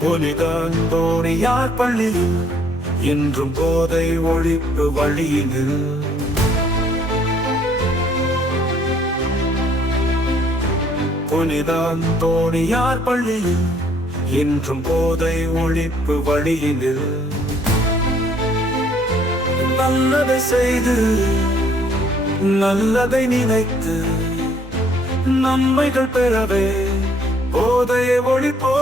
புனிதான் தோணியார் பள்ளியில் என்றும் போதை ஒழிப்பு வழியினில். புனிதான் தோணியார் பள்ளியில் என்றும் போதை ஒழிப்பு வழியினில். நல்லதை செய்து நல்லதை நினைத்து நன்மைகள் பெறவே போதையை ஒழிப்போ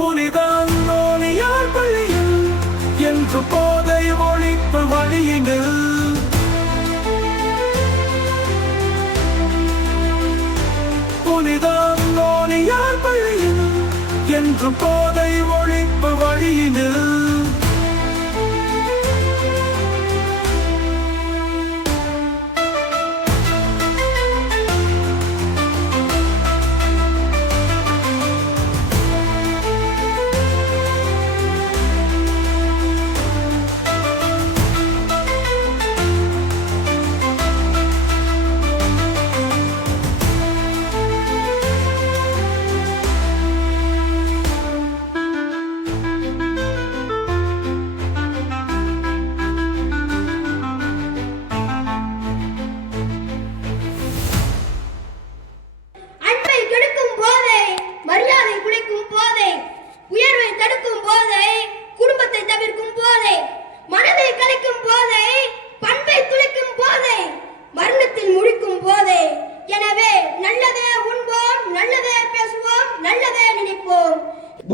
புனிதான் நோனியார் பள்ளியில் என்று போதை ஒழிப்பு வழியினில். புனிதான் நோனியார் பள்ளியில் என்று போதை ஒழிப்பு வழியினில்.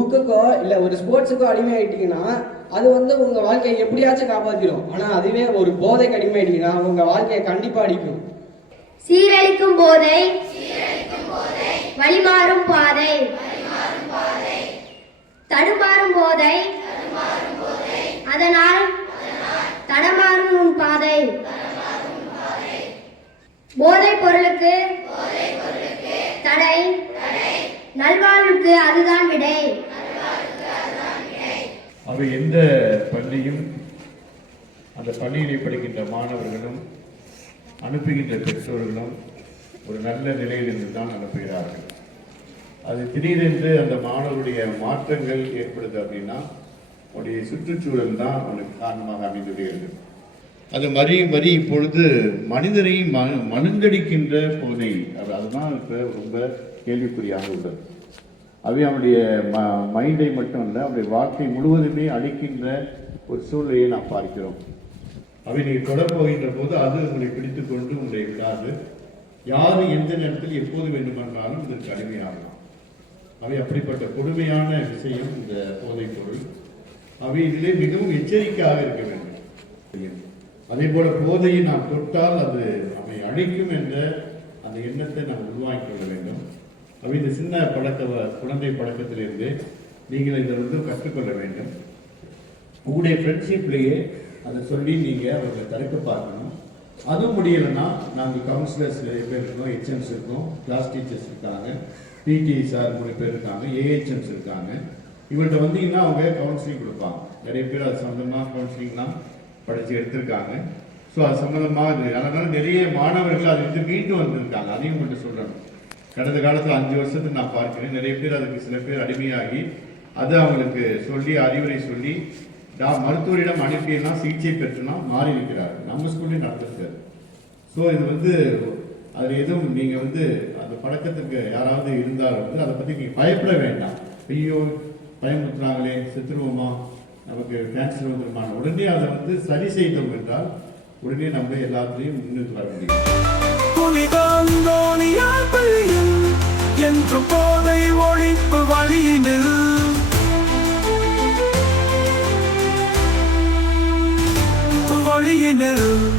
புக்குக்கோ இல்லை ஒரு ஸ்போர்ட்ஸுக்கோ அடிமையாயிட்டீங்கன்னா அது வந்து உங்கள் வாழ்க்கையை எப்படியாச்சும் காப்பாற்றிடும் ஆனால் அதுவே ஒரு போதைக்கு அடிமையாயிட்டீங்கன்னா உங்கள் வாழ்க்கையை கண்டிப்பாக அடிக்கும். சீரழிக்கும் போதை வழிமாறும் பாதை தடுமாறும் போதை அதனால் தடமாறும் உன் பாதை. போதைப் பொருளுக்கு தடை நல்வாழ்வுக்கு அதுதான் விடை. அவை எந்த பள்ளியும் அந்த பள்ளியிலே படிக்கின்ற மாணவர்களும் அனுப்புகின்ற பெற்றோர்களும் ஒரு நல்ல நிலையிலிருந்து தான் அனுப்புகிறார்கள். அது திடீரென்று அந்த மாணவருடைய மாற்றங்கள் ஏற்படுது அப்படின்னா உடைய சுற்றுச்சூழல் தான் அவனுக்கு காரணமாக அமைந்துவிடுகிறது அது மறி மறி இப்பொழுது மனிதரை ம மனுங்கடிக்கின்ற போதை. அது அதுதான் இப்போ ரொம்ப கேள்விக்குறியாக உள்ளது. அவை அவனுடைய ம மைண்டை மட்டும் இல்லை அவனுடைய வாழ்க்கை முழுவதுமே அழிக்கின்ற ஒரு சூழ்நிலையை நாம் பார்க்கிறோம். அவை நீங்கள் தொடர் போகின்ற போது அது உங்களை பிடித்துக்கொண்டு உங்களை விடாது. யார் எந்த நேரத்தில் எப்போது வேண்டுமென்றாலும் இதற்கு அடிமையாகலாம். அவை அப்படிப்பட்ட கொடுமையான விஷயம் இந்த போதைப் பொருள். அவை இதிலே மிகவும் எச்சரிக்கையாக இருக்க வேண்டும். அதே போல போதையை நாம் தொட்டால் அது நம்மை அழிக்கும் என்ற அந்த எண்ணத்தை நாம் உருவாக்கிக் கொள்ள வேண்டும். அப்படி இந்த சின்ன பழக்க குழந்தை பழக்கத்திலிருந்து நீங்கள் இதை வந்து கற்றுக்கொள்ள வேண்டும். உங்களுடைய ஃப்ரெண்ட்ஷிப்லேயே அதை சொல்லி நீங்கள் அவர்களை தடுக்க பார்க்கணும். அதுவும் முடியலைன்னா நாங்கள் கவுன்சிலர்ஸ் நிறைய பேர் இருக்கோம் ஹெச்எம்ஸ் இருக்கோம் கிளாஸ் டீச்சர்ஸ் இருக்காங்க பிடி சார் மூணு பேர் இருக்காங்க ஏஹெச்எம்ஸ் இருக்காங்க. இவங்கள்ட்ட வந்தீங்கன்னா அவங்க கவுன்சிலிங் கொடுப்பாங்க. நிறைய பேர் அது சம்மந்தமாக கவுன்சிலிங்லாம் படித்து எடுத்திருக்காங்க. ஸோ அது சம்மந்தமாக இருக்குது அதனால நிறைய மாணவர்கள் அது வந்து மீண்டு வந்திருக்காங்க. அதையும் மட்டும் சொல்கிறேன் கடந்த காலத்தில் அஞ்சு வருஷத்துக்கு நான் பார்க்கிறேன். நிறைய பேர் அதுக்கு சில பேர் அடிமையாகி அது அவங்களுக்கு சொல்லி அறிவுரை சொல்லி டா மருத்துவரிடம் அனுப்பினால் சிகிச்சை பெற்றுனா மாறி இருக்கிறார்கள். நம்ம ஸ்கூல்லையும் நடந்திருக்காரு ஸோ இது வந்து அதில் எதுவும் நீங்கள் வந்து அந்த பழக்கத்துக்கு யாராவது இருந்தால் வந்து அதை பற்றி நீங்கள் பயப்பட வேண்டாம். ஐயோ பயமுறுத்துறாங்களே செத்துருவோமா நமக்கு கேன்சர் வந்துருமான உடனே அதை வந்து சரி செய்தோம் என்றால் உடனே நம்ம எல்லாத்துலேயும் முன்னுக்கு வர முடியும். என்று போதை ஒழிப்பு வழியினில். வழியினில்.